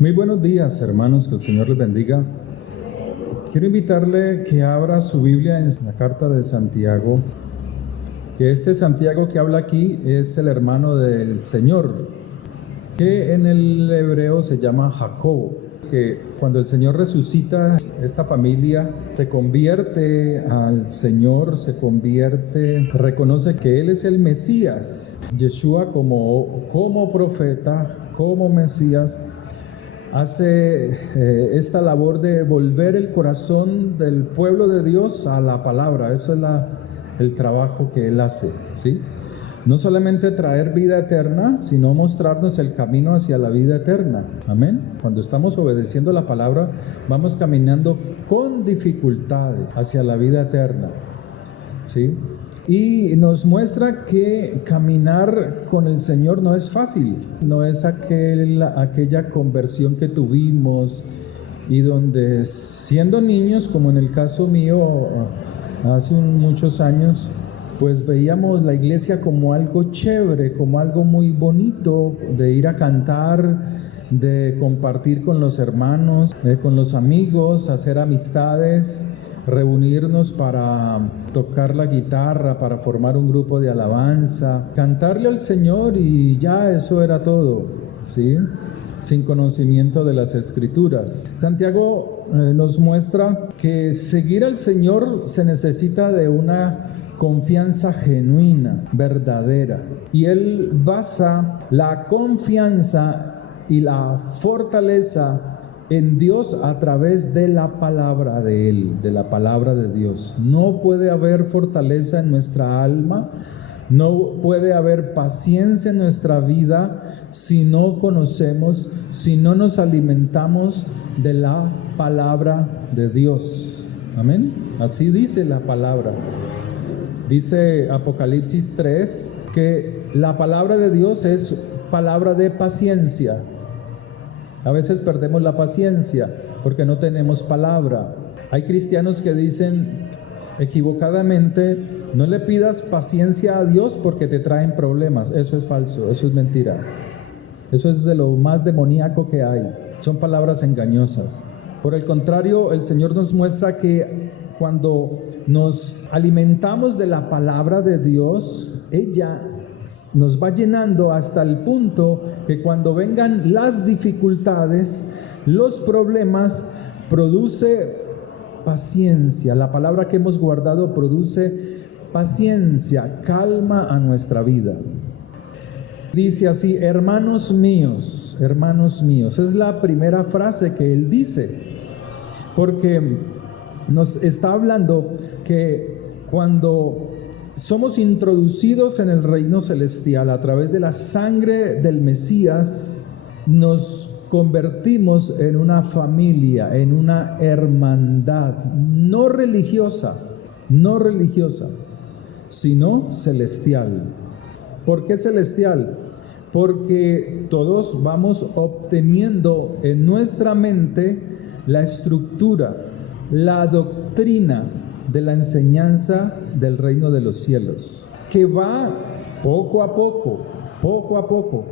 Muy buenos días, hermanos, que el Señor les bendiga. Quiero invitarle que abra su Biblia en la carta de Santiago, que este Santiago que habla aquí es el hermano del Señor, que en el hebreo se llama Jacobo, que cuando el Señor resucita, esta familia se convierte al Señor, reconoce que Él es el Mesías, Yeshua como profeta, como Mesías. Hace esta labor de volver el corazón del pueblo de Dios a la palabra. Eso es el trabajo que Él hace, ¿sí? No solamente traer vida eterna, sino mostrarnos el camino hacia la vida eterna. Amén. Cuando estamos obedeciendo la palabra, vamos caminando con dificultades hacia la vida eterna, ¿sí? Y nos muestra que caminar con el Señor no es fácil, no es aquella conversión que tuvimos y donde siendo niños, como en el caso mío hace muchos años, pues veíamos la iglesia como algo chévere, como algo muy bonito, de ir a cantar, de compartir con los hermanos, con los amigos, hacer amistades, reunirnos para tocar la guitarra, para formar un grupo de alabanza, cantarle al Señor y ya eso era todo, ¿sí? Sin conocimiento de las Escrituras. Santiago nos muestra que seguir al Señor se necesita de una confianza genuina, verdadera, y él basa la confianza y la fortaleza en Dios a través de la palabra de Él, de la palabra de Dios. No puede haber fortaleza en nuestra alma, no puede haber paciencia en nuestra vida si no conocemos, si no nos alimentamos de la palabra de Dios. Amén. Así dice la palabra. Dice Apocalipsis 3 que la palabra de Dios es palabra de paciencia. A veces perdemos la paciencia porque no tenemos palabra. Hay cristianos que dicen equivocadamente: no le pidas paciencia a Dios porque te traen problemas. Eso es falso, eso es mentira. Eso es de lo más demoníaco que hay. Son palabras engañosas. Por el contrario, el Señor nos muestra que cuando nos alimentamos de la palabra de Dios, ella nos va llenando hasta el punto que cuando vengan las dificultades, los problemas, produce paciencia. La palabra que hemos guardado produce paciencia, calma a nuestra vida. Dice así: hermanos míos, es la primera frase que él dice, porque nos está hablando que cuando somos introducidos en el reino celestial a través de la sangre del Mesías, nos convertimos en una familia, en una hermandad, no religiosa, sino celestial. ¿Por qué celestial? Porque todos vamos obteniendo en nuestra mente la estructura, la doctrina de la enseñanza del reino de los cielos, que va poco a poco,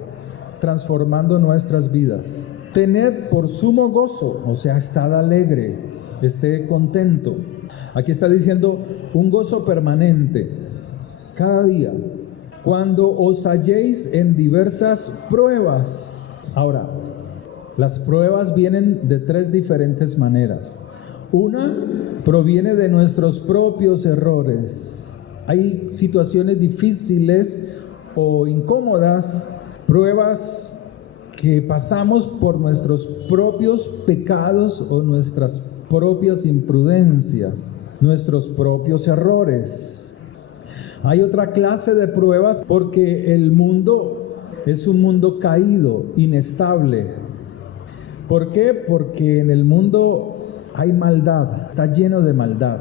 transformando nuestras vidas. Tened por sumo gozo, o sea, estad alegre, esté contento. Aquí está diciendo un gozo permanente, cada día, cuando os halléis en diversas pruebas. Ahora, las pruebas vienen de tres diferentes maneras. Una proviene de nuestros propios errores. Hay situaciones difíciles o incómodas, pruebas que pasamos por nuestros propios pecados o nuestras propias imprudencias, nuestros propios errores. Hay otra clase de pruebas porque el mundo es un mundo caído, inestable. ¿Por qué? Porque en el mundo hay maldad, está lleno de maldad.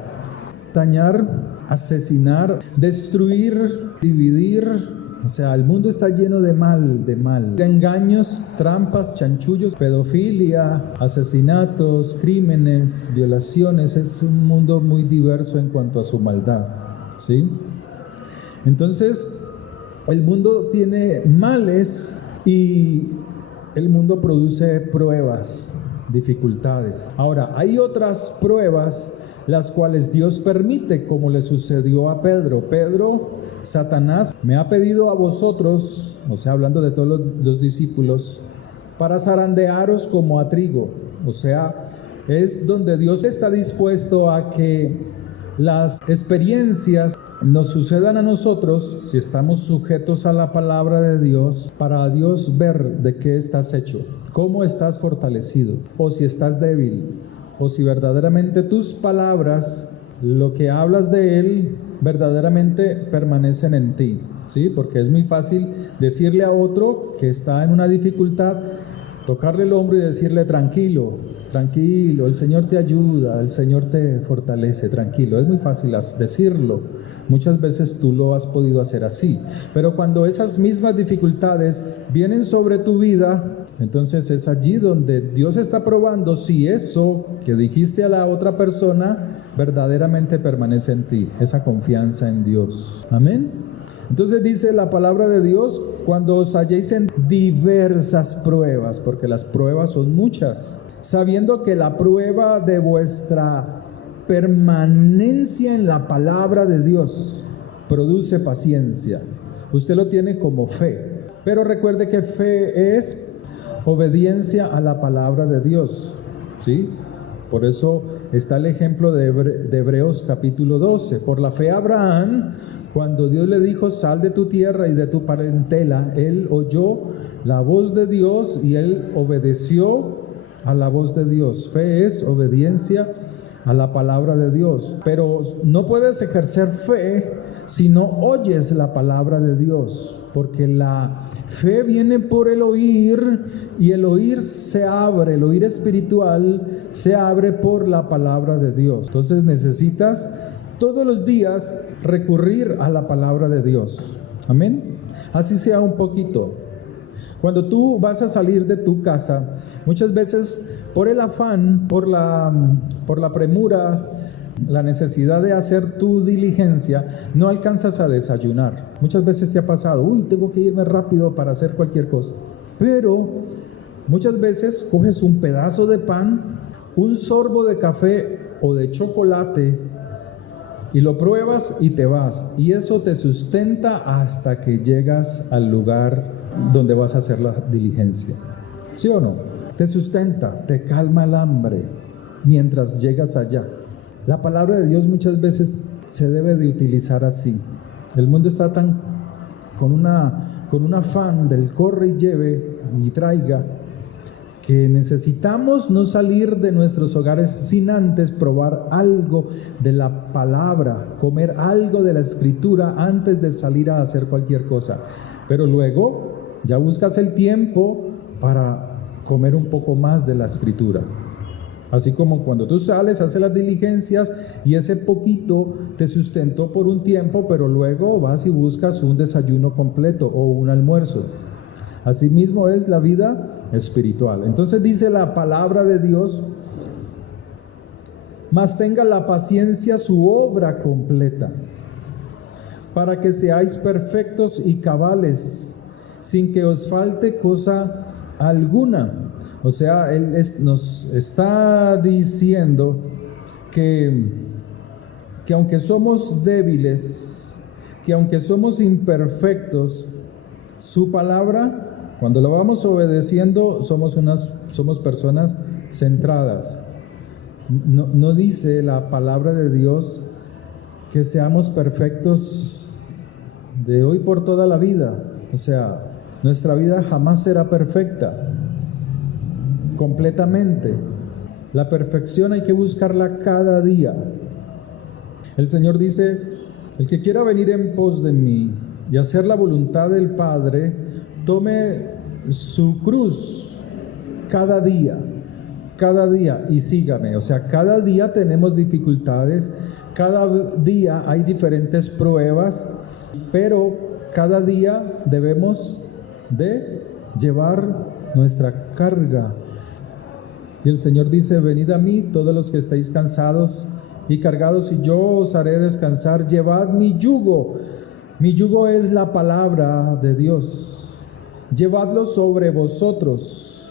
Dañar, asesinar, destruir, dividir. O sea, el mundo está lleno de mal, de engaños, trampas, chanchullos, pedofilia, asesinatos, crímenes, violaciones. Es un mundo muy diverso en cuanto a su maldad, ¿sí? Entonces, el mundo tiene males y el mundo produce pruebas, dificultades. Ahora, hay otras pruebas las cuales Dios permite, como le sucedió a Pedro. Satanás me ha pedido a vosotros, o sea, hablando de todos los discípulos, para zarandearos como a trigo. O sea, es donde Dios está dispuesto a que las experiencias nos sucedan a nosotros, si estamos sujetos a la palabra de Dios, para Dios ver de qué estás hecho, cómo estás fortalecido, o si estás débil, o si verdaderamente tus palabras, lo que hablas de Él, verdaderamente permanecen en ti, ¿sí? Porque es muy fácil decirle a otro que está en una dificultad, tocarle el hombro y decirle tranquilo, el Señor te ayuda, el Señor te fortalece, tranquilo. Es muy fácil decirlo. Muchas veces tú lo has podido hacer así. Pero cuando esas mismas dificultades vienen sobre tu vida, entonces es allí donde Dios está probando si eso que dijiste a la otra persona verdaderamente permanece en ti, esa confianza en Dios. Amén. Entonces dice la palabra de Dios, cuando os halléis en diversas pruebas, porque las pruebas son muchas, sabiendo que la prueba de vuestra permanencia en la palabra de Dios produce paciencia. Usted lo tiene como fe, pero recuerde que fe es obediencia a la palabra de Dios, ¿sí? Por eso está el ejemplo de Hebreos capítulo 12. Por la fe Abraham, cuando Dios le dijo, sal de tu tierra y de tu parentela, él oyó la voz de Dios y él obedeció a la voz de Dios. Fe es obediencia a la palabra de Dios. Pero no puedes ejercer fe si no oyes la palabra de Dios, porque la fe viene por el oír, y el oír se abre, el oír espiritual se abre por la palabra de Dios. Entonces necesitas todos los días recurrir a la palabra de Dios. Amén. Así sea un poquito. Cuando tú vas a salir de tu casa, muchas veces por el afán, por la premura, la necesidad de hacer tu diligencia, no alcanzas a desayunar. Muchas veces te ha pasado, tengo que irme rápido para hacer cualquier cosa. Pero muchas veces coges un pedazo de pan, un sorbo de café o de chocolate y lo pruebas y te vas. Y eso te sustenta hasta que llegas al lugar donde vas a hacer la diligencia. ¿Sí o no? Te sustenta, te calma el hambre mientras llegas allá. La palabra de Dios muchas veces se debe de utilizar así. El mundo está tan con un afán del corre y lleve y traiga, que necesitamos no salir de nuestros hogares sin antes probar algo de la palabra, comer algo de la escritura antes de salir a hacer cualquier cosa. Pero luego ya buscas el tiempo para comer un poco más de la escritura. Así como cuando tú sales, haces las diligencias y ese poquito te sustentó por un tiempo, pero luego vas y buscas un desayuno completo o un almuerzo. Asimismo es la vida espiritual. Entonces dice la palabra de Dios, mas tenga la paciencia su obra completa, para que seáis perfectos y cabales, sin que os falte cosa alguna. O sea, Él nos está diciendo que aunque somos débiles, que aunque somos imperfectos, su palabra, cuando la vamos obedeciendo, somos personas centradas. No dice la palabra de Dios que seamos perfectos de hoy por toda la vida. O sea, nuestra vida jamás será perfecta. Completamente. La perfección hay que buscarla cada día. El Señor dice, el que quiera venir en pos de mí y hacer la voluntad del Padre, tome su cruz cada día y sígame. O sea, cada día tenemos dificultades, cada día hay diferentes pruebas, pero cada día debemos de llevar nuestra carga. Y el Señor dice, venid a mí todos los que estáis cansados y cargados, y yo os haré descansar. Llevad mi yugo. Mi yugo es la palabra de Dios. llevadlo sobre vosotros,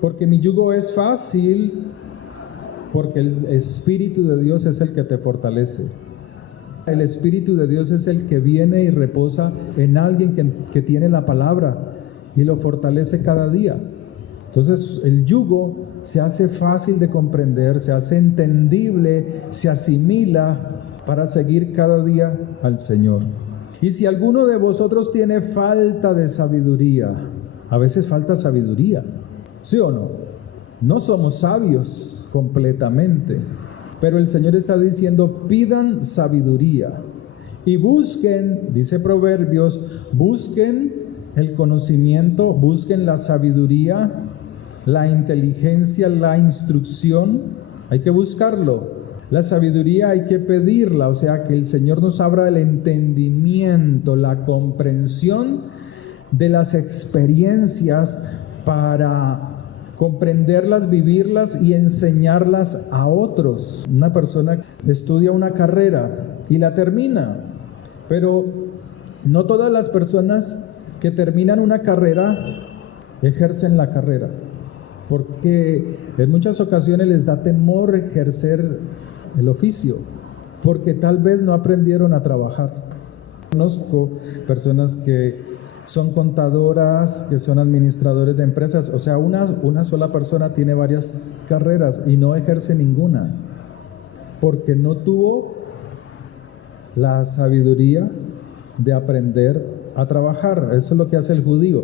porque mi yugo es fácil, porque el Espíritu de Dios es el que te fortalece. El Espíritu de Dios es el que viene y reposa en alguien que tiene la palabra y lo fortalece cada día. Entonces el yugo se hace fácil de comprender, se hace entendible, se asimila para seguir cada día al Señor. Y si alguno de vosotros tiene falta de sabiduría, a veces falta sabiduría, ¿sí o no? No somos sabios completamente, pero el Señor está diciendo, pidan sabiduría y busquen, dice Proverbios, busquen el conocimiento, busquen la sabiduría, la inteligencia, la instrucción, hay que buscarlo. La sabiduría hay que pedirla, o sea, que el Señor nos abra el entendimiento, la comprensión de las experiencias para comprenderlas, vivirlas y enseñarlas a otros. Una persona estudia una carrera y la termina, pero no todas las personas que terminan una carrera ejercen la carrera, porque en muchas ocasiones les da temor ejercer el oficio, porque tal vez no aprendieron a trabajar. Conozco personas que son contadoras, que son administradores de empresas, o sea, una sola persona tiene varias carreras y no ejerce ninguna, porque no tuvo la sabiduría de aprender a trabajar. Eso es lo que hace el judío.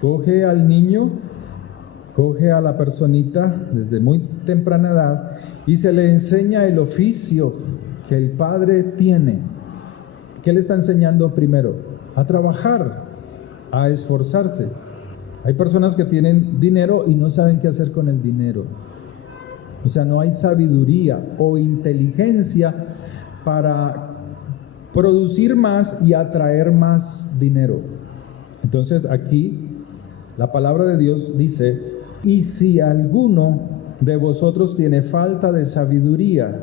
Coge al niño, coge a la personita desde muy temprana edad y se le enseña el oficio que el padre tiene. ¿Qué le está enseñando primero? A trabajar, a esforzarse. Hay personas que tienen dinero y no saben qué hacer con el dinero. O sea, no hay sabiduría o inteligencia para producir más y atraer más dinero. Entonces aquí la palabra de Dios dice, y si alguno de vosotros tiene falta de sabiduría,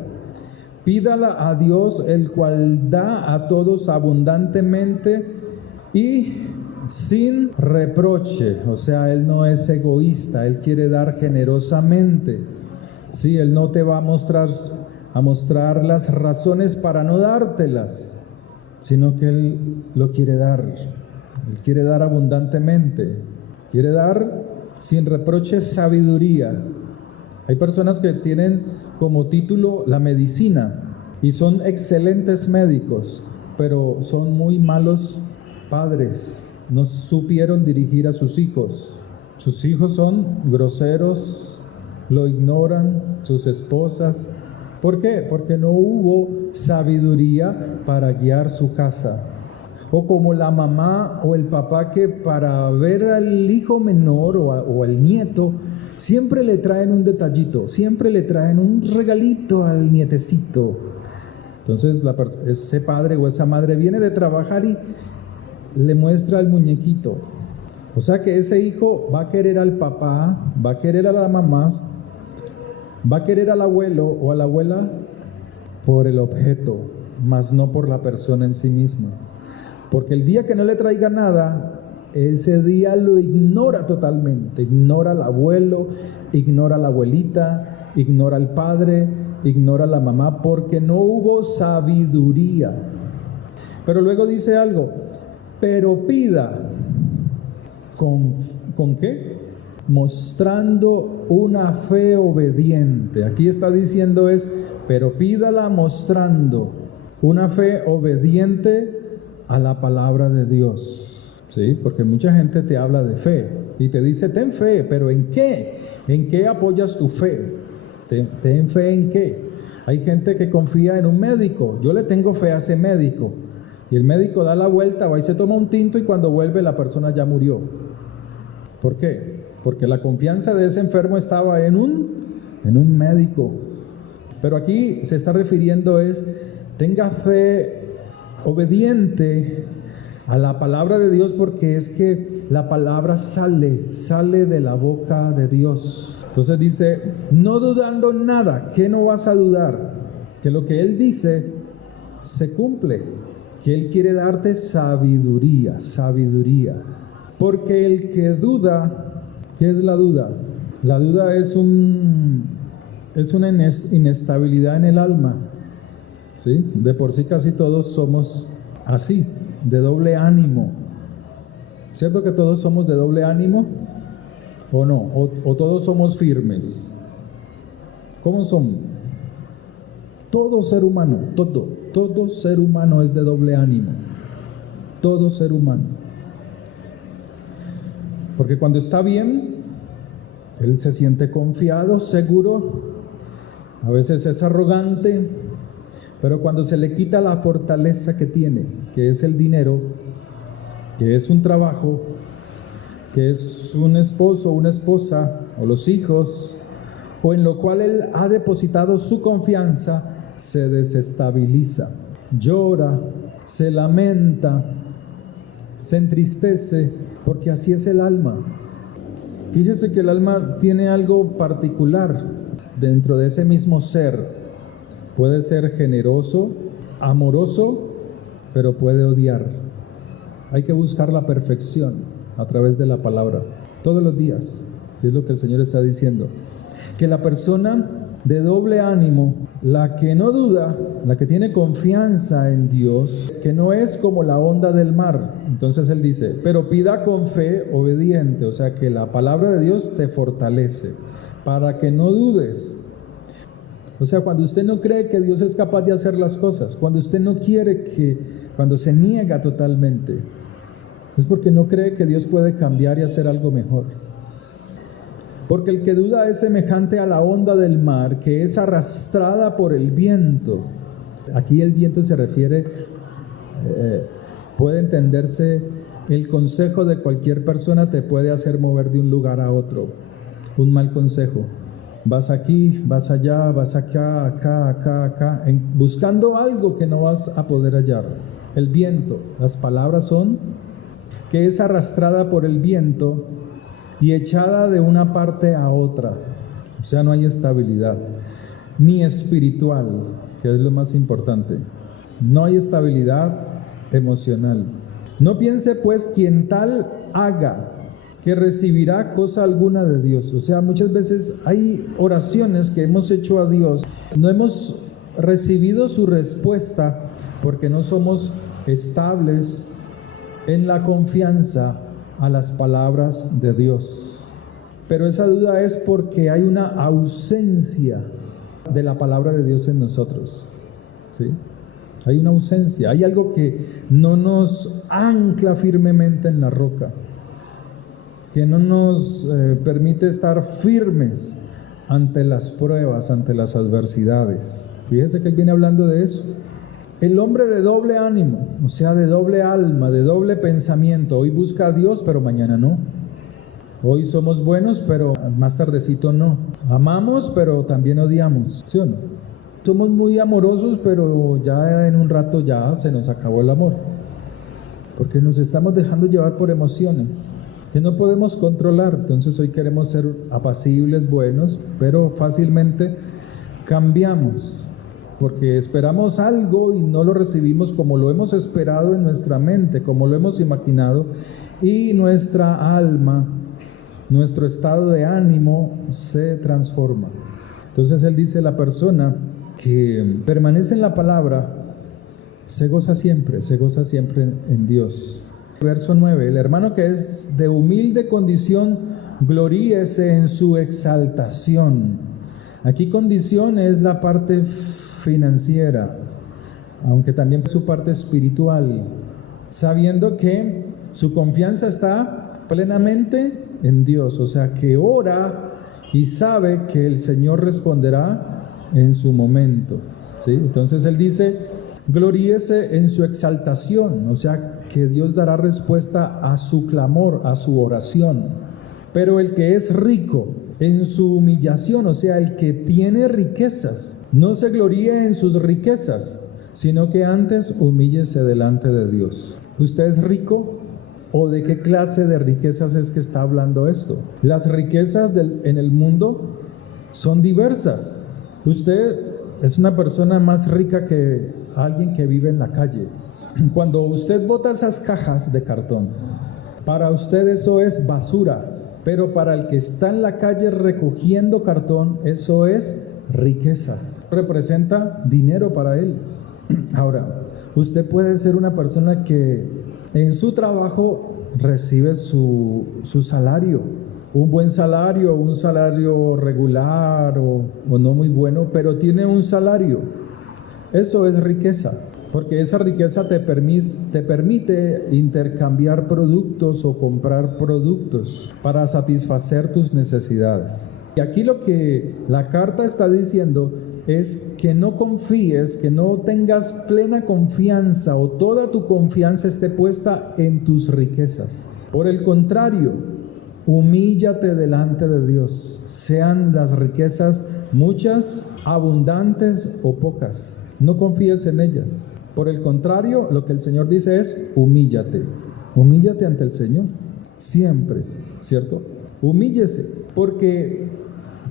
pídala a Dios, el cual da a todos abundantemente y sin reproche. O sea, Él no es egoísta, Él quiere dar generosamente. Sí, Él no te va a mostrar las razones para no dártelas, sino que Él lo quiere dar. Él quiere dar abundantemente, quiere dar sin reproche sabiduría. Hay personas que tienen como título la medicina y son excelentes médicos, pero son muy malos padres. No supieron dirigir a sus hijos. Sus hijos son groseros, lo ignoran, sus esposas. ¿Por qué? Porque no hubo sabiduría para guiar su casa. O como la mamá o el papá que para ver al hijo menor o al nieto, siempre le traen un detallito, siempre le traen un regalito al nietecito. Entonces ese padre o esa madre viene de trabajar y le muestra el muñequito. O sea que ese hijo va a querer al papá, va a querer a la mamá, va a querer al abuelo o a la abuela por el objeto, mas no por la persona en sí misma. Porque el día que no le traiga nada, ese día lo ignora totalmente. Ignora al abuelo, ignora a la abuelita, ignora al padre, ignora a la mamá, porque no hubo sabiduría. Pero luego dice algo, pero pida. ¿Con qué? Mostrando una fe obediente. Aquí está diciendo pero pídala mostrando una fe obediente a la palabra de Dios. ¿Sí? Porque mucha gente te habla de fe y te dice, ten fe, pero ¿en qué? ¿En qué apoyas tu fe? ¿Ten fe en qué? Hay gente que confía en un médico. Yo le tengo fe a ese médico. Y el médico da la vuelta, va y se toma un tinto y cuando vuelve la persona ya murió. ¿Por qué? Porque la confianza de ese enfermo estaba en un médico. Pero aquí se está refiriendo tenga fe obediente a la palabra de Dios, porque es que la palabra sale de la boca de Dios. Entonces dice, no dudando nada. ¿Qué no vas a dudar? Que lo que Él dice se cumple, que Él quiere darte sabiduría. Porque el que duda, ¿qué es la duda? La duda es una inestabilidad en el alma, ¿sí? De por sí casi todos somos así, de doble ánimo. ¿Cierto que todos somos de doble ánimo? ¿O no? ¿O todos somos firmes? ¿Cómo son? Todo ser humano, todo ser humano es de doble ánimo. Todo ser humano. Porque cuando está bien, él se siente confiado, seguro, a veces es arrogante, pero cuando se le quita la fortaleza que tiene, que es el dinero, que es un trabajo, que es un esposo, una esposa, o los hijos, o en lo cual él ha depositado su confianza, se desestabiliza, llora, se lamenta, se entristece, porque así es el alma. Fíjese que el alma tiene algo particular dentro de ese mismo ser. Puede ser generoso, amoroso, pero puede odiar. Hay que buscar la perfección a través de la palabra, todos los días. Es lo que el Señor está diciendo. Que la persona de doble ánimo, la que no duda, la que tiene confianza en Dios, que no es como la onda del mar. Entonces Él dice, pero pida con fe obediente, o sea que la palabra de Dios te fortalece, para que no dudes. O sea, cuando usted no cree que Dios es capaz de hacer las cosas, cuando usted no quiere cuando se niega totalmente, es porque no cree que Dios puede cambiar y hacer algo mejor. Porque el que duda es semejante a la onda del mar, que es arrastrada por el viento. Aquí el viento se refiere, puede entenderse, el consejo de cualquier persona te puede hacer mover de un lugar a otro. Un mal consejo. Vas aquí, vas allá, vas acá, acá, buscando algo que no vas a poder hallar. El viento, las palabras son que es arrastrada por el viento y echada de una parte a otra. O sea, no hay estabilidad, ni espiritual, que es lo más importante. No hay estabilidad emocional. No piense pues quien tal haga que recibirá cosa alguna de Dios. O sea, muchas veces hay oraciones que hemos hecho a Dios, no hemos recibido su respuesta porque no somos estables en la confianza a las palabras de Dios. Pero esa duda es porque hay una ausencia de la palabra de Dios en nosotros, ¿sí? Hay una ausencia, hay algo que no nos ancla firmemente en la roca, que no nos permite estar firmes ante las pruebas, ante las adversidades. Fíjese que él viene hablando de eso. El hombre de doble ánimo, o sea, de doble alma, de doble pensamiento, hoy busca a Dios, pero mañana no. Hoy somos buenos, pero más tardecito no. Amamos, pero también odiamos, ¿sí o no? Somos muy amorosos, pero ya en un rato ya se nos acabó el amor, porque nos estamos dejando llevar por emociones que no podemos controlar. Entonces hoy queremos ser apacibles, buenos, pero fácilmente cambiamos, porque esperamos algo y no lo recibimos como lo hemos esperado en nuestra mente, como lo hemos imaginado, y nuestra alma, nuestro estado de ánimo se transforma. Entonces él dice, la persona que permanece en la palabra se goza siempre en Dios. Verso 9, el hermano que es de humilde condición, gloríese en su exaltación. Aquí condición es la parte financiera, aunque también su parte espiritual, sabiendo que su confianza está plenamente en Dios, o sea que ora y sabe que el Señor responderá en su momento, ¿sí? Entonces él dice, gloríese en su exaltación, o sea que Dios dará respuesta a su clamor, a su oración. Pero el que es rico en su humillación, o sea, el que tiene riquezas, no se gloríe en sus riquezas, sino que antes humíllese delante de Dios. ¿Usted es rico? ¿O de qué clase de riquezas es que está hablando esto? Las riquezas en el mundo son diversas. Usted es una persona más rica que alguien que vive en la calle. Cuando usted bota esas cajas de cartón Para usted eso es basura, pero para el que está en la calle recogiendo cartón, eso es riqueza. Representa dinero para él. Ahora, usted puede ser una persona que en su trabajo recibe su salario, un buen salario, un salario regular o no muy bueno, pero tiene un salario. Eso es riqueza, porque esa riqueza te permite intercambiar productos o comprar productos para satisfacer tus necesidades. Y aquí lo que la carta está diciendo es que no confíes, que no tengas plena confianza o toda tu confianza esté puesta en tus riquezas. Por el contrario, humíllate delante de Dios, sean las riquezas muchas, abundantes o pocas. No confíes en ellas. Por el contrario, lo que el Señor dice es humíllate. Humíllate ante el Señor, siempre, ¿cierto? Humíllese, porque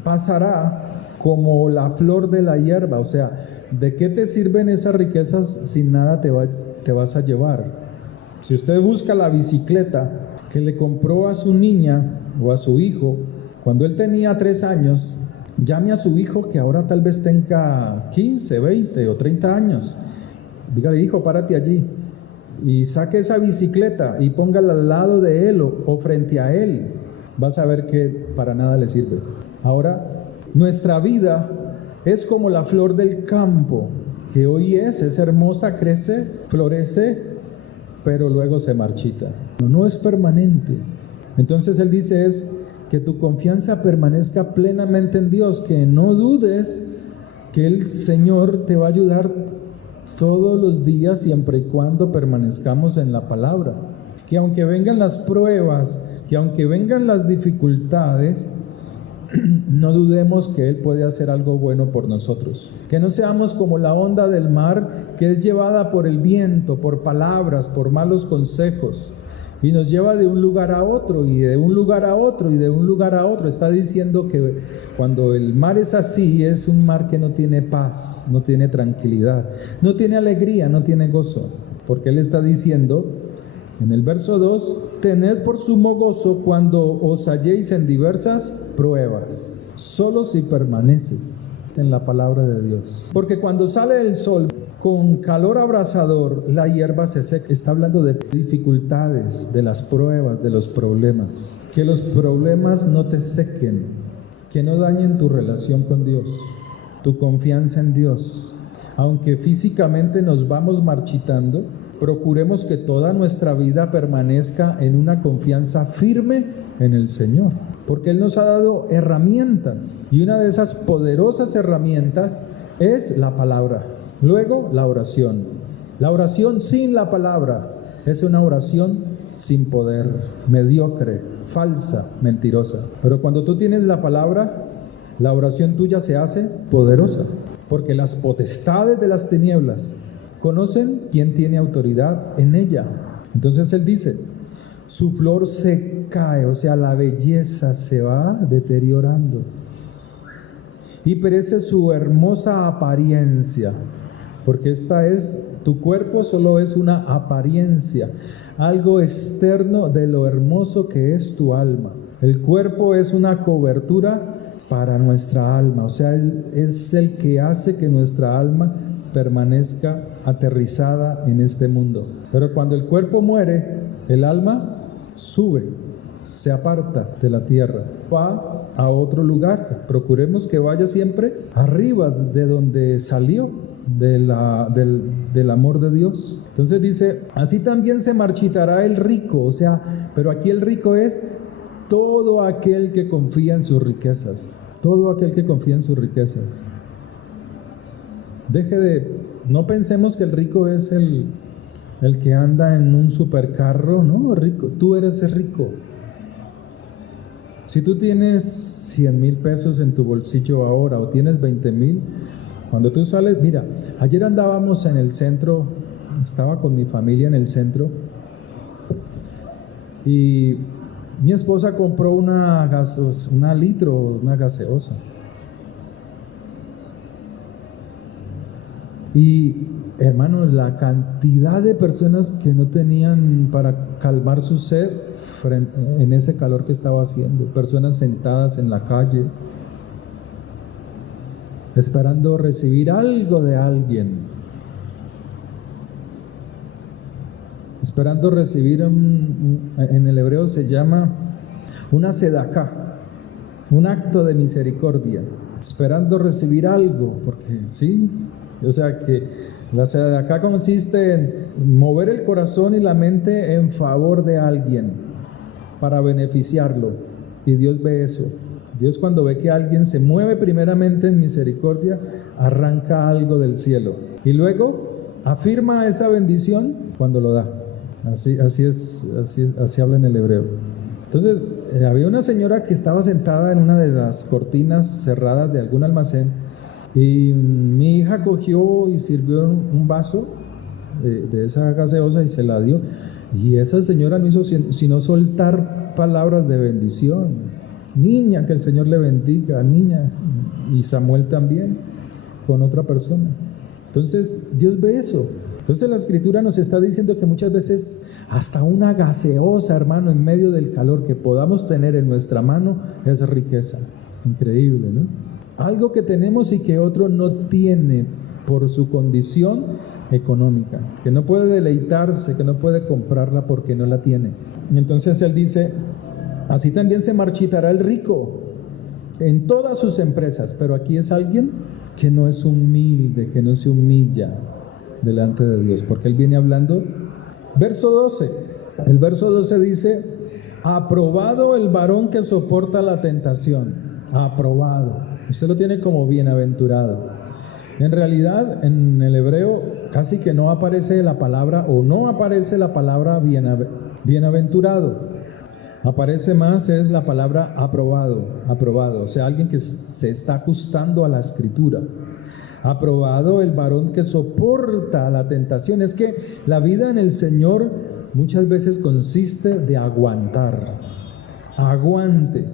pasará como la flor de la hierba. O sea, ¿de qué te sirven esas riquezas si nada te vas a llevar? Si usted busca la bicicleta que le compró a su niña o a su hijo cuando él tenía 3 años, llame a su hijo que ahora tal vez tenga 15, 20 o 30 años. Dígale: hijo, párate allí y saque esa bicicleta y póngala al lado de él o frente a él. Vas a ver que para nada le sirve. Ahora, nuestra vida es como la flor del campo, que hoy es hermosa, crece, florece, pero luego se marchita. No es permanente. Entonces él dice es que tu confianza permanezca plenamente en Dios, que no dudes que el Señor te va a ayudar todos los días siempre y cuando permanezcamos en la palabra. Que aunque vengan las pruebas, que aunque vengan las dificultades, no dudemos que Él puede hacer algo bueno por nosotros. Que no seamos como la onda del mar que es llevada por el viento, por palabras, por malos consejos, y nos lleva de un lugar a otro, y de un lugar a otro, y de un lugar a otro. Está diciendo que cuando el mar es así, es un mar que no tiene paz, no tiene tranquilidad, no tiene alegría, no tiene gozo. Porque Él está diciendo en el verso 2: tened por sumo gozo cuando os halléis en diversas pruebas, solo si permaneces en la palabra de Dios. Porque cuando sale el sol con calor abrasador, la hierba se seca. Está hablando de dificultades, de las pruebas, de los problemas. Que los problemas no te sequen, que no dañen tu relación con Dios, tu confianza en Dios. Aunque físicamente nos vamos marchitando, procuremos que toda nuestra vida permanezca en una confianza firme en el Señor, porque Él nos ha dado herramientas, y una de esas poderosas herramientas es la palabra. Luego, la oración. La oración sin la palabra es una oración sin poder, mediocre, falsa, mentirosa. Pero cuando tú tienes la palabra, la oración tuya se hace poderosa, porque las potestades de las tinieblas conocen quién tiene autoridad en ella. Entonces Él dice: su flor se cae, o sea, la belleza se va deteriorando, y perece su hermosa apariencia. Porque tu cuerpo solo es una apariencia, algo externo de lo hermoso que es tu alma. El cuerpo es una cobertura para nuestra alma, o sea, es el que hace que nuestra alma permanezca aterrizada en este mundo. Pero cuando el cuerpo muere, el alma sube, se aparta de la tierra, va a otro lugar. Procuremos que vaya siempre arriba de donde salió, del amor de Dios. Entonces dice: así también se marchitará el rico. O sea, pero aquí el rico es todo aquel que confía en sus riquezas. Todo aquel que confía en sus riquezas. No pensemos que el rico es el que anda en un supercarro. No, rico, tú eres el rico. Si tú tienes 100,000 pesos en tu bolsillo ahora, o tienes 20,000, cuando tú sales, mira, ayer andábamos en el centro, estaba con mi familia en el centro, y mi esposa compró una gaseosa. Y hermanos, la cantidad de personas que no tenían para calmar su sed, en ese calor que estaba haciendo, personas sentadas en la calle, esperando recibir algo de alguien, esperando recibir, en el hebreo se llama una sedaká, un acto de misericordia, esperando recibir algo, porque sí, o sea que la sedaká consiste en mover el corazón y la mente en favor de alguien para beneficiarlo, y Dios ve eso. Dios, cuando ve que alguien se mueve primeramente en misericordia, arranca algo del cielo y luego afirma esa bendición cuando lo da. Así habla en el hebreo. Entonces, había una señora que estaba sentada en una de las cortinas cerradas de algún almacén, y mi hija cogió y sirvió un vaso de esa gaseosa y se la dio, y esa señora no hizo sino soltar palabras de bendición. Niña, que el Señor le bendiga, niña, y Samuel también, con otra persona. Entonces, Dios ve eso. Entonces la Escritura nos está diciendo que muchas veces hasta una gaseosa, hermano, en medio del calor que podamos tener en nuestra mano, es riqueza. Increíble, ¿no? Algo que tenemos y que otro no tiene por su condición económica, que no puede deleitarse, que no puede comprarla porque no la tiene. Y entonces Él dice: así también se marchitará el rico en todas sus empresas. Pero aquí es alguien que no es humilde, que no se humilla delante de Dios, porque Él viene hablando. Verso 12, el verso 12 dice: aprobado el varón que soporta la tentación. Aprobado, usted lo tiene como bienaventurado. En realidad, en el hebreo casi que no aparece la palabra, o no aparece la palabra bienaventurado. Aparece más es la palabra aprobado, o sea, alguien que se está ajustando a la Escritura. Aprobado el varón que soporta la tentación. Es que la vida en el Señor muchas veces consiste de aguantar. Aguante,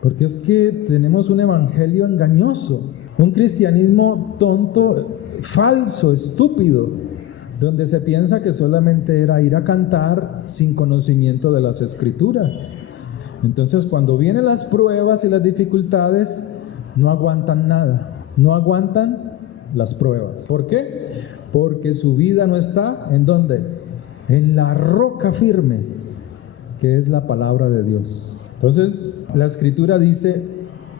porque es que tenemos un evangelio engañoso, un cristianismo tonto, falso, estúpido, donde se piensa que solamente era ir a cantar sin conocimiento de las Escrituras. Entonces, cuando vienen las pruebas y las dificultades, no aguantan nada, no aguantan las pruebas. ¿Por qué? Porque su vida no está, ¿en dónde? En la roca firme, que es la palabra de Dios. Entonces, la Escritura dice: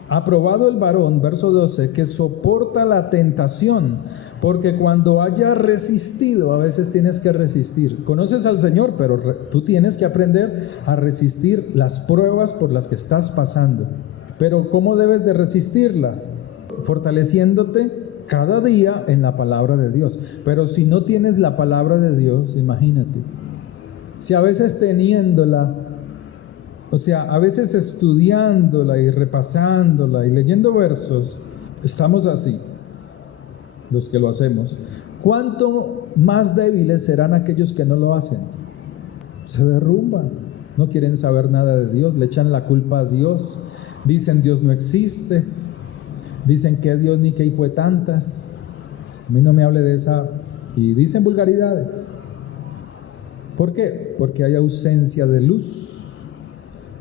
aprobado el varón, verso 12, que soporta la tentación, porque cuando haya resistido, a veces tienes que resistir. Conoces al Señor, pero tú tienes que aprender a resistir las pruebas por las que estás pasando. Pero ¿cómo debes de resistirla? Fortaleciéndote cada día en la palabra de Dios. Pero si no tienes la palabra de Dios, imagínate, si a veces teniéndola, o sea, a veces estudiándola y repasándola y leyendo versos, estamos así, los que lo hacemos, ¿cuánto más débiles serán aquellos que no lo hacen? Se derrumban, no quieren saber nada de Dios, le echan la culpa a Dios, dicen Dios no existe, dicen que Dios ni que hijo de tantas, a mí no me hable de esa, y dicen vulgaridades. ¿Por qué? Porque hay ausencia de luz,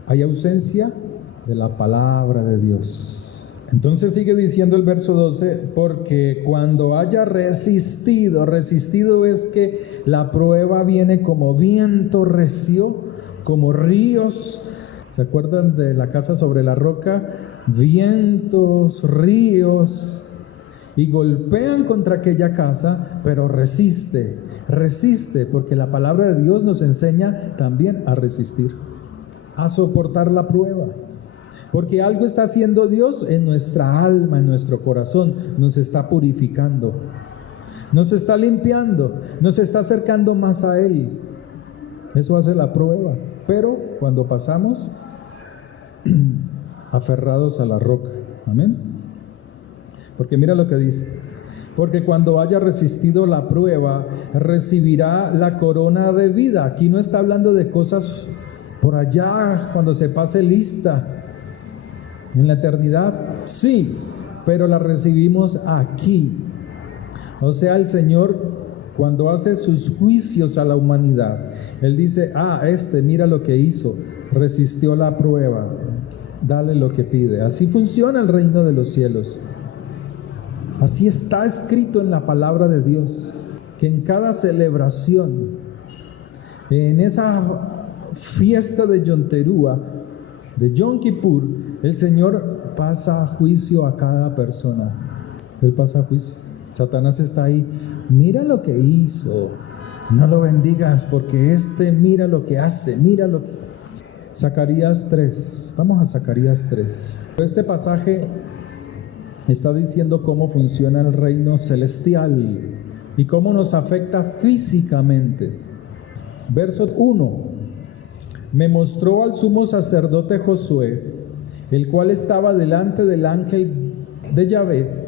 hay ausencia de la palabra de Dios. Entonces sigue diciendo el verso 12: porque cuando haya resistido es que la prueba viene como viento recio, como ríos. ¿Se acuerdan de la casa sobre la roca? Vientos, ríos, y golpean contra aquella casa, pero resiste, porque la palabra de Dios nos enseña también a resistir, a soportar la prueba. Porque algo está haciendo Dios en nuestra alma, en nuestro corazón, nos está purificando, nos está limpiando, nos está acercando más a Él. Eso hace la prueba. Pero cuando pasamos aferrados a la roca, amén. Porque mira lo que dice: porque cuando haya resistido la prueba, recibirá la corona de vida. Aquí no está hablando de cosas por allá, cuando se pase lista. En la eternidad, sí, pero la recibimos aquí. O sea, el Señor, cuando hace sus juicios a la humanidad, Él dice: mira lo que hizo, resistió la prueba, dale lo que pide. Así funciona el reino de los cielos. Así está escrito en la palabra de Dios, que en cada celebración, en esa fiesta de Yom Teruah, de Yom Kippur, el Señor pasa a juicio a cada persona. Él pasa a juicio. Satanás está ahí. Mira lo que hizo. No lo bendigas porque mira lo que hace. Mira lo que... Zacarías 3. Vamos a Zacarías 3. Este pasaje está diciendo cómo funciona el reino celestial y cómo nos afecta físicamente. Verso 1. Me mostró al sumo sacerdote Josué, el cual estaba delante del ángel de Yahvé,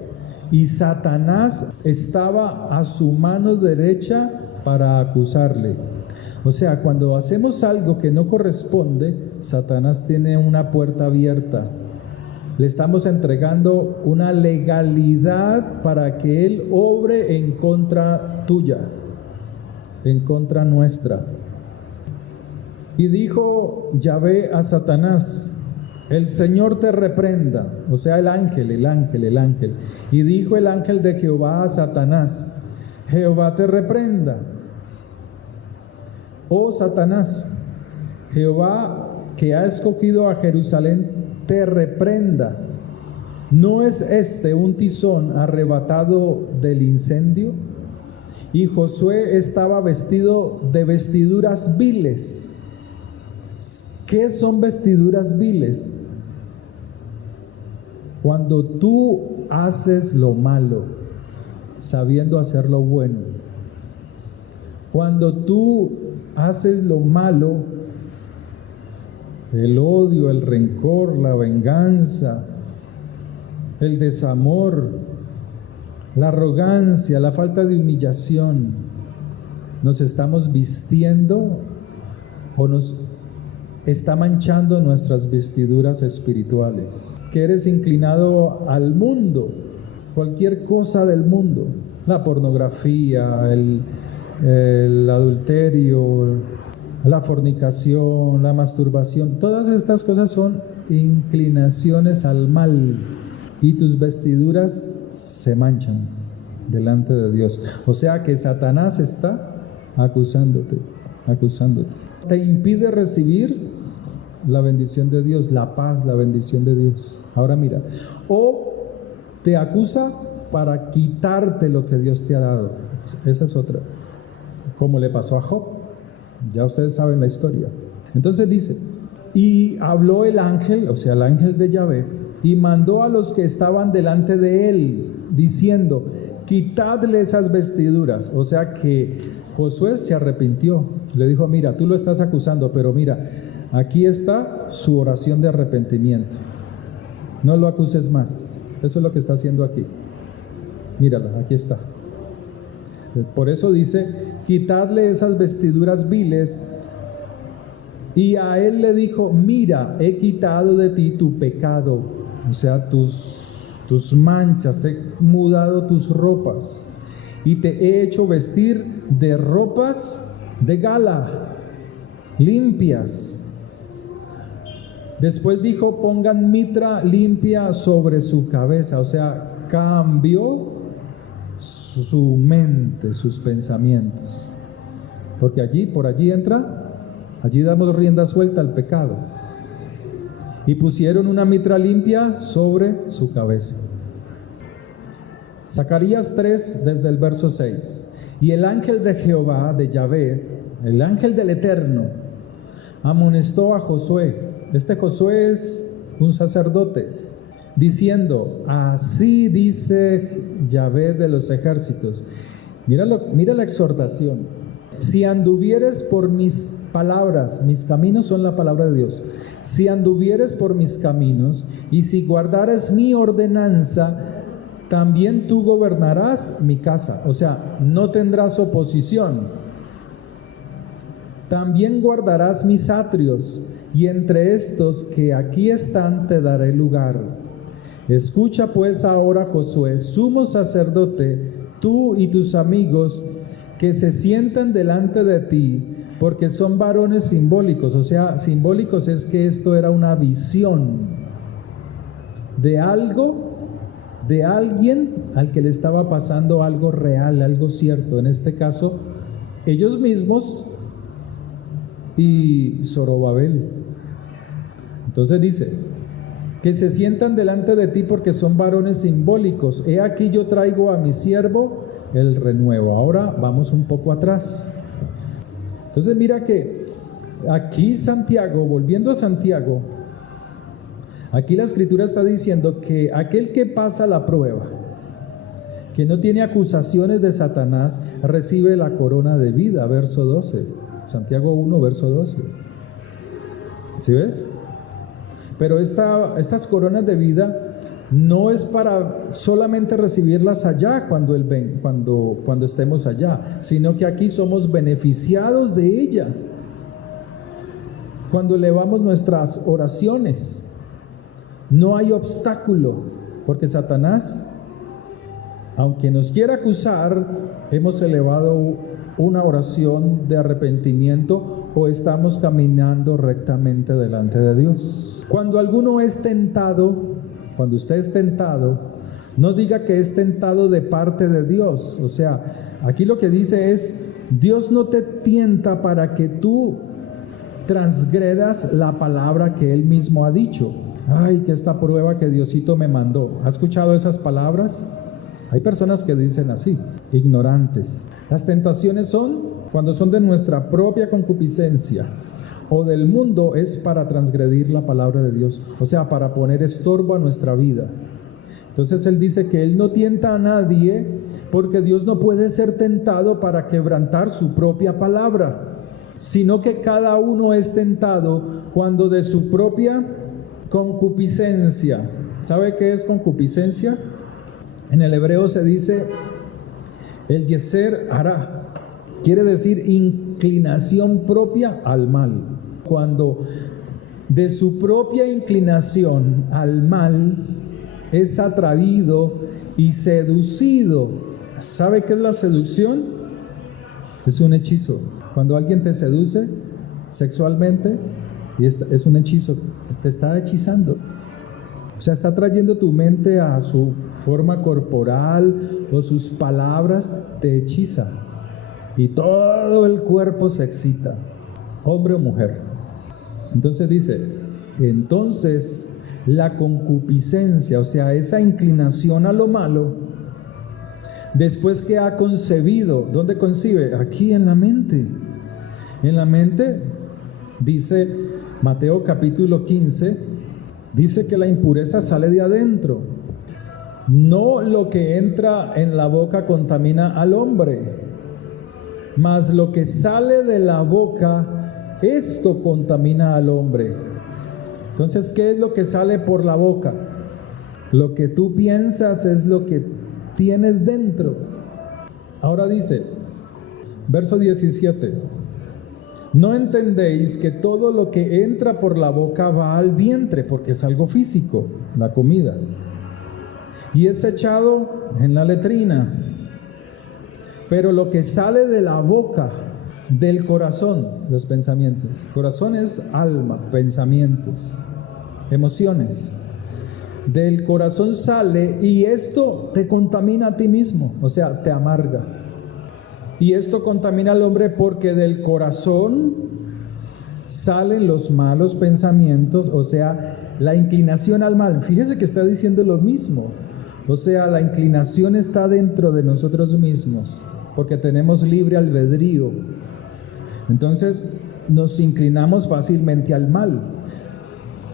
y Satanás estaba a su mano derecha para acusarle. O sea, cuando hacemos algo que no corresponde, Satanás tiene una puerta abierta. Le estamos entregando una legalidad para que él obre en contra tuya, en contra nuestra. Y dijo Yahvé a Satanás: el Señor te reprenda. O sea, el ángel. Y dijo el ángel de Jehová a Satanás: Jehová te reprenda. Oh Satanás, Jehová que ha escogido a Jerusalén te reprenda. ¿No es este un tizón arrebatado del incendio? Y Josué estaba vestido de vestiduras viles. ¿Qué son vestiduras viles? Cuando tú haces lo malo, sabiendo hacer lo bueno. Cuando tú haces lo malo, el odio, el rencor, la venganza, el desamor, la arrogancia, la falta de humillación, nos estamos vistiendo o nos está manchando nuestras vestiduras espirituales. Que eres inclinado al mundo, cualquier cosa del mundo, la pornografía, el adulterio, la fornicación, la masturbación, todas estas cosas son inclinaciones al mal y tus vestiduras se manchan delante de Dios. O sea que Satanás está acusándote. Te impide recibir la bendición de Dios, la paz, la bendición de Dios. Ahora mira, o te acusa para quitarte lo que Dios te ha dado. Esa es otra. Como le pasó a Job. Ya ustedes saben la historia. Entonces dice, y habló el ángel, o sea el ángel de Yahvé, y mandó a los que estaban delante de él, diciendo, quitadle esas vestiduras. O sea que Josué se arrepintió. Le dijo, mira, tú lo estás acusando, pero mira, aquí está su oración de arrepentimiento. No lo acuses más. Eso es lo que está haciendo aquí. Mírala, aquí está. Por eso dice, quitadle esas vestiduras viles. Y a él le dijo, mira, he quitado de ti tu pecado, o sea, tus manchas, he mudado tus ropas y te he hecho vestir de ropas de gala, limpias. Después dijo, pongan mitra limpia sobre su cabeza, o sea, cambió su mente, sus pensamientos, porque por allí damos rienda suelta al pecado. Y pusieron una mitra limpia sobre su cabeza. Zacarías 3, desde el verso 6. Y el ángel de Jehová, de Yahvé, el ángel del Eterno, amonestó a Josué. Este Josué es un sacerdote, diciendo, así dice Yahvé de los ejércitos. Mira la exhortación. Si anduvieres por mis palabras, mis caminos son la palabra de Dios. Si anduvieres por mis caminos y si guardares mi ordenanza, también tú gobernarás mi casa. O sea, no tendrás oposición. También guardarás mis atrios, y entre estos que aquí están te daré lugar. Escucha pues ahora, Josué, sumo sacerdote, tú y tus amigos que se sientan delante de ti, porque son varones simbólicos. O sea, simbólicos es que esto era una visión de algo, de alguien al que le estaba pasando algo real, algo cierto. En este caso, ellos mismos y Zorobabel. Entonces dice, que se sientan delante de ti porque son varones simbólicos. He aquí yo traigo a mi siervo el renuevo. Ahora vamos un poco atrás. Entonces mira que aquí Santiago, volviendo a Santiago, aquí la escritura está diciendo que aquel que pasa la prueba, que no tiene acusaciones de Satanás, recibe la corona de vida, verso 12. Santiago 1, verso 12. ¿Sí ves? Pero estas coronas de vida no es para solamente recibirlas allá cuando estemos allá, sino que aquí somos beneficiados de ella cuando elevamos nuestras oraciones. No hay obstáculo, porque Satanás, aunque nos quiera acusar, hemos elevado una oración de arrepentimiento o estamos caminando rectamente delante de Dios. Cuando alguno es tentado, cuando usted es tentado, no diga que es tentado de parte de Dios. O sea, aquí lo que dice es, Dios no te tienta para que tú transgredas la palabra que Él mismo ha dicho. Ay, que esta prueba que Diosito me mandó. ¿Ha escuchado esas palabras? Hay personas que dicen así, ignorantes. Las tentaciones son cuando son de nuestra propia concupiscencia o del mundo, es para transgredir la palabra de Dios, o sea, para poner estorbo a nuestra vida. Entonces Él dice que Él no tienta a nadie, porque Dios no puede ser tentado para quebrantar su propia palabra, sino que cada uno es tentado cuando de su propia concupiscencia. ¿Sabe qué es concupiscencia? En el hebreo se dice el yeser hará, quiere decir inclinación propia al mal. Cuando de su propia inclinación al mal es atraído y seducido. ¿Sabe qué es la seducción? Es un hechizo. Cuando alguien te seduce sexualmente, y es un hechizo, te está hechizando. O sea, está trayendo tu mente a su forma corporal o sus palabras, te hechiza. Y todo el cuerpo se excita, hombre o mujer. Entonces dice, entonces la concupiscencia, o sea, esa inclinación a lo malo, después que ha concebido, ¿dónde concibe? Aquí en la mente. En la mente, dice Mateo capítulo 15, dice que la impureza sale de adentro. No lo que entra en la boca contamina al hombre, mas lo que sale de la boca, esto contamina al hombre. Entonces, ¿qué es lo que sale por la boca? Lo que tú piensas es lo que tienes dentro. Ahora dice, verso 17, ¿no entendéis que todo lo que entra por la boca va al vientre? Porque es algo físico, la comida, y es echado en la letrina. Pero lo que sale de la boca, del corazón, los pensamientos. Corazón es alma, pensamientos, emociones. Del corazón sale y esto te contamina a ti mismo, o sea, te amarga. Y esto contamina al hombre porque del corazón salen los malos pensamientos, o sea, la inclinación al mal. Fíjese que está diciendo lo mismo. O sea, la inclinación está dentro de nosotros mismos, porque tenemos libre albedrío. Entonces nos inclinamos fácilmente al mal.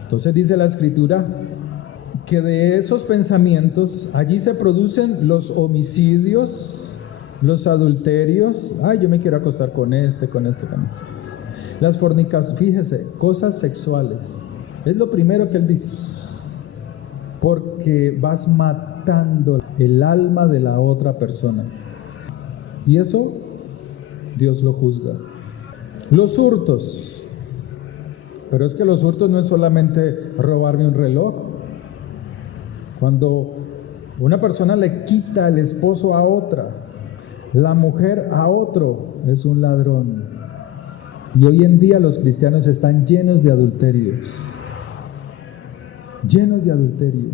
Entonces dice la escritura que de esos pensamientos allí se producen los homicidios, los adulterios. Ay, yo me quiero acostar con este. Las fornicas, fíjese, cosas sexuales. Es lo primero que él dice. Porque vas matando el alma de la otra persona. Y eso Dios lo juzga. Los hurtos. Pero es que los hurtos no es solamente robarme un reloj. Cuando una persona le quita el esposo a otra, la mujer a otro, es un ladrón. Y hoy en día los cristianos están llenos de adulterios. Llenos de adulterio.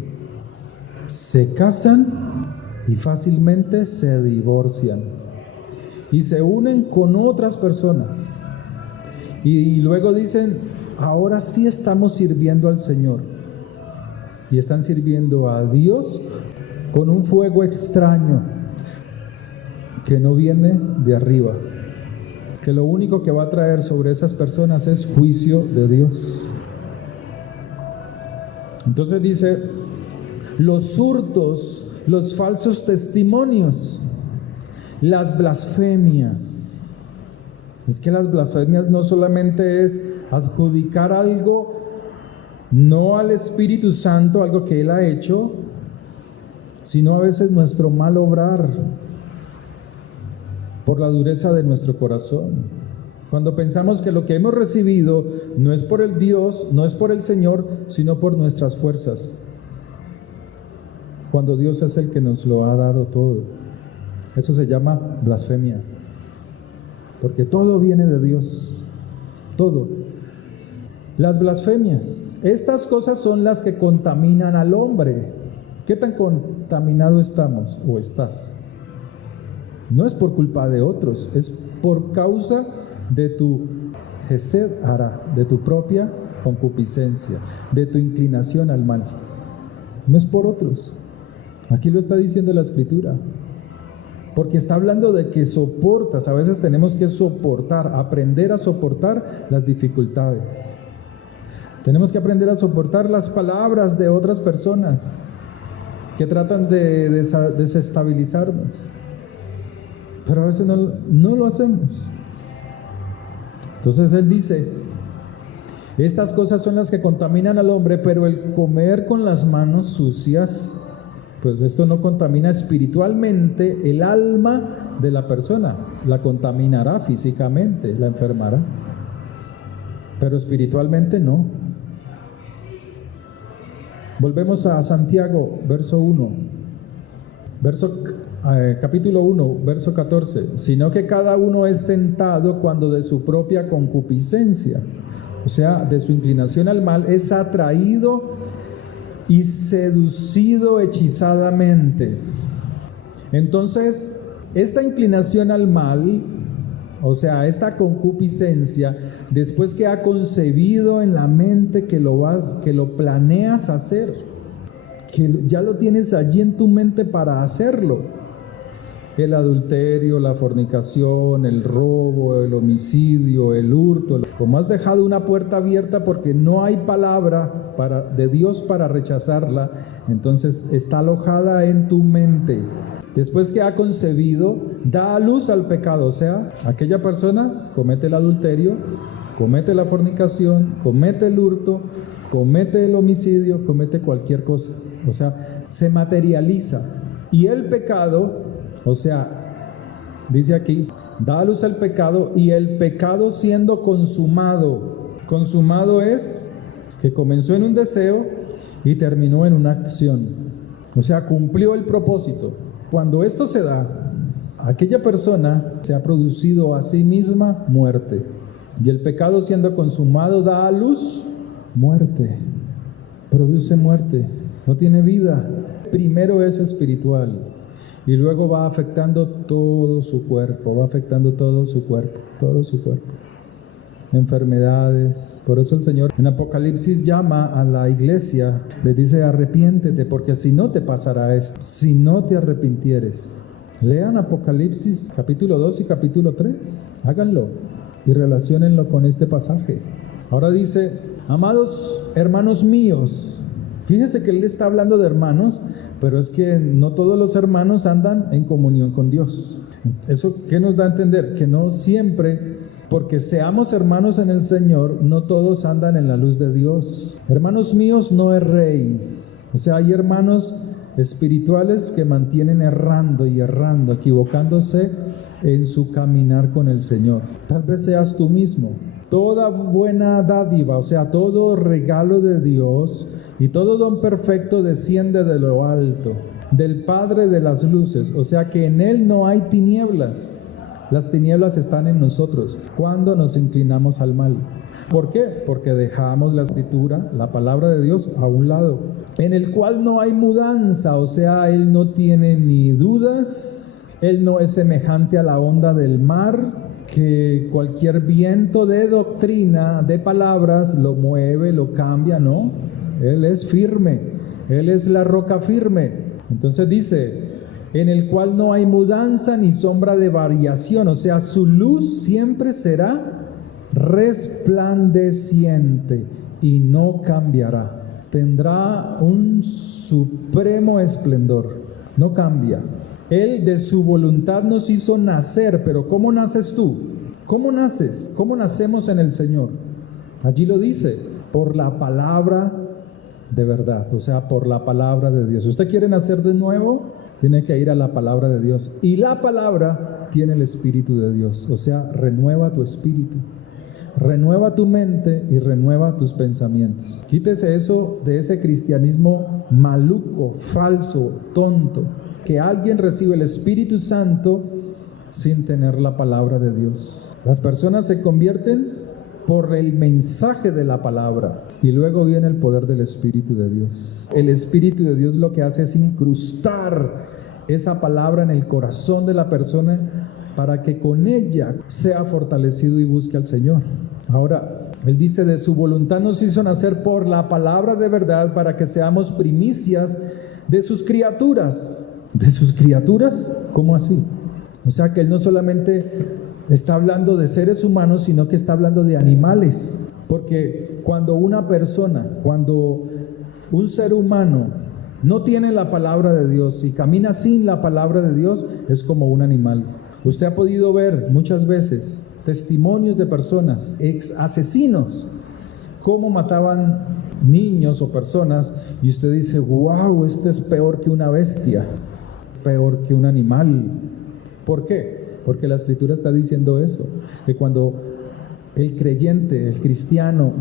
Se casan y fácilmente se divorcian. Y se unen con otras personas. Y luego dicen, ahora sí estamos sirviendo al Señor. Y están sirviendo a Dios con un fuego extraño que no viene de arriba. Que lo único que va a traer sobre esas personas es juicio de Dios. Entonces dice, los hurtos, los falsos testimonios, las blasfemias. Es que las blasfemias no solamente es adjudicar algo no al Espíritu Santo, algo que Él ha hecho, sino a veces nuestro mal obrar por la dureza de nuestro corazón. Cuando pensamos que lo que hemos recibido no es por el Dios, no es por el Señor, sino por nuestras fuerzas. Cuando Dios es el que nos lo ha dado todo. Eso se llama blasfemia. Porque todo viene de Dios. Todo. Las blasfemias. Estas cosas son las que contaminan al hombre. ¿Qué tan contaminado estamos o estás? No es por culpa de otros, es por causa de tu hesed hara, de tu propia concupiscencia, de tu inclinación al mal. No es por otros. Aquí lo está diciendo la Escritura. Porque está hablando de que soportas, a veces tenemos que soportar, aprender a soportar las dificultades. Tenemos que aprender a soportar las palabras de otras personas que tratan de desestabilizarnos. Pero a veces no lo hacemos. Entonces él dice, estas cosas son las que contaminan al hombre, pero el comer con las manos sucias, pues esto no contamina espiritualmente el alma de la persona, la contaminará físicamente, la enfermará, pero espiritualmente no. Volvemos a Santiago, verso 1, capítulo 1, verso 14, sino que cada uno es tentado cuando de su propia concupiscencia, o sea, de su inclinación al mal, es atraído y seducido hechizadamente. Entonces, esta inclinación al mal, o sea, esta concupiscencia, después que ha concebido en la mente que lo planeas hacer, que ya lo tienes allí en tu mente para hacerlo, el adulterio, la fornicación, el robo, el homicidio, el hurto, como has dejado una puerta abierta porque no hay palabra de Dios para rechazarla, entonces está alojada en tu mente. Después que ha concebido, da a luz al pecado, o sea, aquella persona comete el adulterio, comete la fornicación, comete el hurto, comete el homicidio, comete cualquier cosa, o sea, se materializa. Y el pecado, o sea, dice aquí, da a luz al pecado, y el pecado siendo consumado es que comenzó en un deseo y terminó en una acción, o sea, cumplió el propósito. Cuando esto se da, aquella persona se ha producido a sí misma muerte, y el pecado siendo consumado da a luz muerte, produce muerte, no tiene vida. Primero es espiritual y luego va afectando todo su cuerpo, enfermedades. Por eso el Señor en Apocalipsis llama a la iglesia, le dice: arrepiéntete, porque si no te pasará esto, si no te arrepintieres. Lean Apocalipsis capítulo 2 y capítulo 3, háganlo y relaciónenlo con este pasaje. Ahora dice: amados hermanos míos. Fíjese que él está hablando de hermanos, pero es que no todos los hermanos andan en comunión con Dios. ¿Eso qué nos da a entender? Que no siempre, porque seamos hermanos en el Señor, no todos andan en la luz de Dios. Hermanos míos, no erréis. O sea, hay hermanos espirituales que mantienen errando, equivocándose en su caminar con el Señor. Tal vez seas tú mismo. Toda buena dádiva, o sea, todo regalo de Dios y todo don perfecto desciende de lo alto, del Padre de las luces, o sea que en Él no hay tinieblas. Las tinieblas están en nosotros cuando nos inclinamos al mal. ¿Por qué? Porque dejamos la escritura, la palabra de Dios, a un lado, en el cual no hay mudanza, o sea, Él no tiene ni dudas, Él no es semejante a la onda del mar, que cualquier viento de doctrina, de palabras, lo mueve, lo cambia, no. Él es firme, Él es la roca firme. Entonces dice, en el cual no hay mudanza ni sombra de variación, o sea, su luz siempre será resplandeciente y no cambiará. Tendrá un supremo esplendor, no cambia. Él de su voluntad nos hizo nacer, pero ¿cómo naces tú? ¿Cómo naces? ¿Cómo nacemos en el Señor? Allí lo dice, por la palabra de verdad, o sea, por la palabra de Dios. ¿Usted quiere nacer de nuevo? Tiene que ir a la palabra de Dios. Y la palabra tiene el Espíritu de Dios, o sea, renueva tu espíritu. Renueva tu mente y renueva tus pensamientos. Quítese eso de ese cristianismo maluco, falso, tonto, que alguien recibe el Espíritu Santo sin tener la palabra de Dios. Las personas se convierten por el mensaje de la palabra y luego viene el poder del Espíritu de Dios. El Espíritu de Dios lo que hace es incrustar esa palabra en el corazón de la persona para que con ella sea fortalecido y busque al Señor. Ahora, Él dice, de su voluntad nos hizo nacer por la palabra de verdad para que seamos primicias de sus criaturas. ¿De sus criaturas? ¿Cómo así? O sea que Él no solamente está hablando de seres humanos, sino que está hablando de animales. Porque cuando una persona, cuando un ser humano no tiene la palabra de Dios y camina sin la palabra de Dios, es como un animal. Usted ha podido ver muchas veces testimonios de personas, ex asesinos, cómo mataban niños o personas, y usted dice, wow, este es peor que una bestia, peor que un animal. ¿Por qué? Porque la Escritura está diciendo eso, que cuando el creyente, el cristiano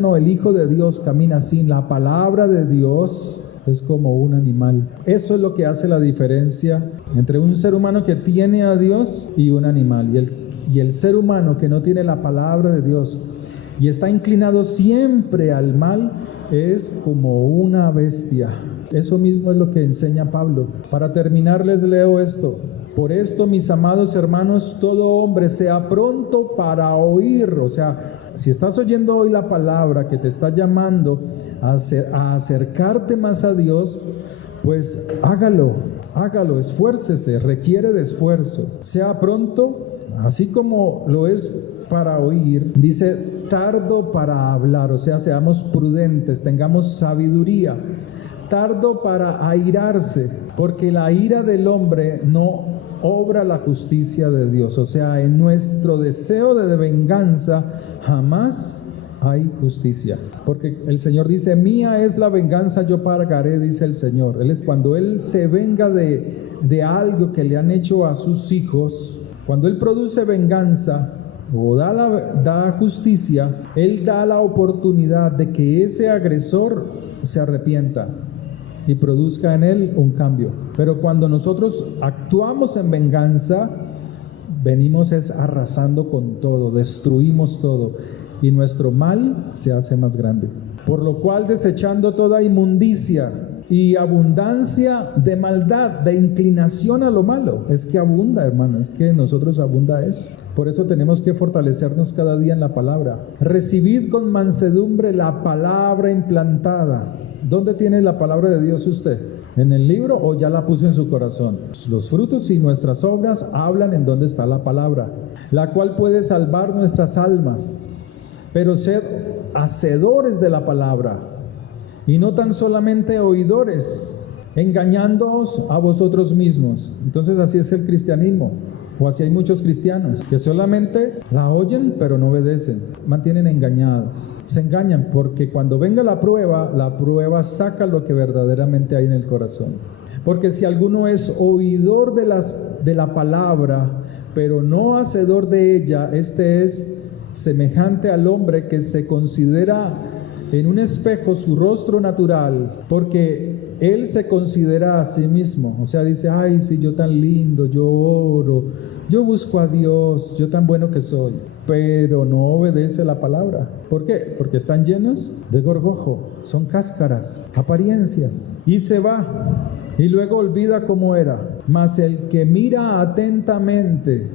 no, el Hijo de Dios camina sin la palabra de Dios, es como un animal. Eso es lo que hace la diferencia entre un ser humano que tiene a Dios y un animal. Y el ser humano que no tiene la palabra de Dios y está inclinado siempre al mal es como una bestia. Eso mismo es lo que enseña Pablo. Para terminar les leo esto. Por esto, mis amados hermanos, todo hombre sea pronto para oír. O sea, si estás oyendo hoy la palabra que te está llamando a acercarte más a Dios, pues hágalo, esfuércese, requiere de esfuerzo. Sea pronto, así como lo es para oír, dice tardo para hablar, o sea, seamos prudentes, tengamos sabiduría. Tardo para airarse, porque la ira del hombre no obra la justicia de Dios. O sea, en nuestro deseo de venganza jamás hay justicia. Porque el Señor dice, mía es la venganza, yo pagaré, dice el Señor. Cuando Él se venga de algo que le han hecho a sus hijos, cuando Él produce venganza o da justicia, Él da la oportunidad de que ese agresor se arrepienta y produzca en él un cambio. Pero cuando nosotros actuamos en venganza, venimos es arrasando con todo, destruimos todo y nuestro mal se hace más grande. Por lo cual, desechando toda inmundicia y abundancia de maldad, de inclinación a lo malo, es que abunda, hermano, es que en nosotros abunda eso. Por eso tenemos que fortalecernos cada día en la palabra. Recibid con mansedumbre la palabra implantada. ¿Dónde tiene la palabra de Dios usted? ¿En el libro o ya la puso en su corazón? Los frutos y nuestras obras hablan en dónde está la palabra, la cual puede salvar nuestras almas. Pero sed hacedores de la palabra y no tan solamente oidores, engañándoos a vosotros mismos. Entonces así es el cristianismo. O así hay muchos cristianos que solamente la oyen pero no obedecen, mantienen engañados. Se engañan porque cuando venga la prueba saca lo que verdaderamente hay en el corazón. Porque si alguno es oidor de la palabra, pero no hacedor de ella, este es semejante al hombre que se considera en un espejo su rostro natural, porque él se considera a sí mismo, o sea, dice, ay, sí, yo tan lindo, yo oro, yo busco a Dios, yo tan bueno que soy, pero no obedece la palabra. ¿Por qué? Porque están llenos de gorgojo, son cáscaras, apariencias, y se va, y luego olvida cómo era. Mas el que mira atentamente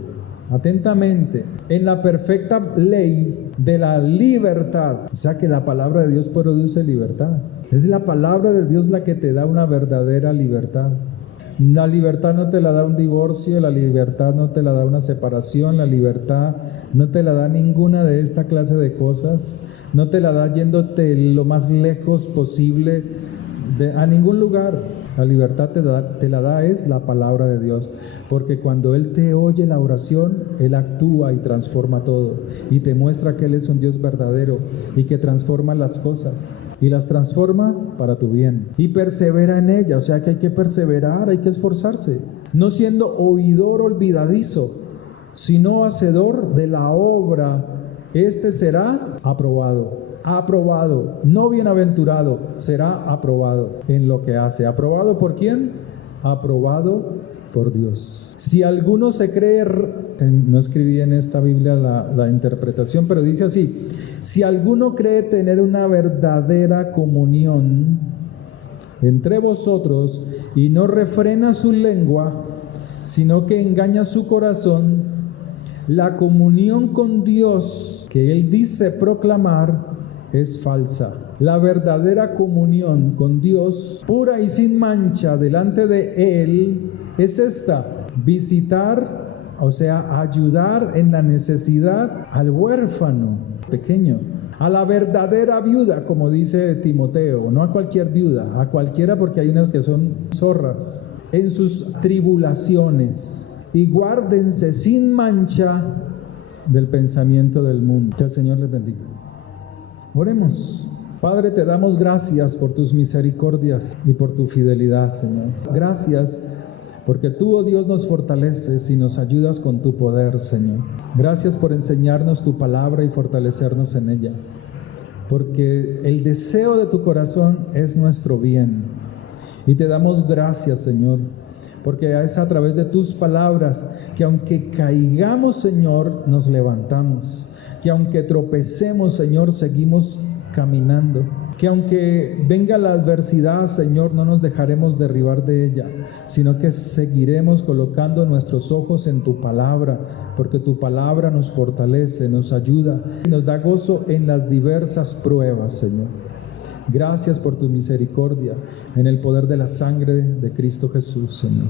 en la perfecta ley de la libertad, o sea que la palabra de Dios produce libertad. Es la palabra de Dios la que te da una verdadera libertad. La libertad no te la da un divorcio, la libertad no te la da una separación, la libertad no te la da ninguna de esta clase de cosas, no te la da yéndote lo más lejos posible a ningún lugar. La libertad te la da es la palabra de Dios, porque cuando Él te oye la oración, Él actúa y transforma todo, y te muestra que Él es un Dios verdadero y que transforma las cosas, y las transforma para tu bien, y persevera en ella. O sea que hay que perseverar, hay que esforzarse, no siendo oidor olvidadizo, sino hacedor de la obra. Este será aprobado, no bienaventurado, será aprobado en lo que hace. ¿Aprobado por quién? Aprobado por Dios. Si alguno se cree, no escribí en esta Biblia la interpretación, pero dice así: si alguno cree tener una verdadera comunión entre vosotros y no refrena su lengua, sino que engaña su corazón, la comunión con Dios que él dice proclamar es falsa. La verdadera comunión con Dios, pura y sin mancha delante de Él, es esta: visitar, o sea, ayudar en la necesidad al huérfano pequeño, a la verdadera viuda, como dice Timoteo, no a cualquier viuda, a cualquiera, porque hay unas que son zorras, en sus tribulaciones, y guárdense sin mancha del pensamiento del mundo. Que el Señor les bendiga. Oremos. Padre, te damos gracias por tus misericordias y por tu fidelidad, Señor. Gracias porque tú, oh Dios, nos fortaleces y nos ayudas con tu poder, Señor. Gracias por enseñarnos tu palabra y fortalecernos en ella, porque el deseo de tu corazón es nuestro bien. Y te damos gracias, Señor, porque es a través de tus palabras que aunque caigamos, Señor, nos levantamos, que aunque tropecemos, Señor, seguimos caminando, que aunque venga la adversidad, Señor, no nos dejaremos derribar de ella, sino que seguiremos colocando nuestros ojos en tu palabra, porque tu palabra nos fortalece, nos ayuda y nos da gozo en las diversas pruebas, Señor. Gracias por tu misericordia, en el poder de la sangre de Cristo Jesús, Señor.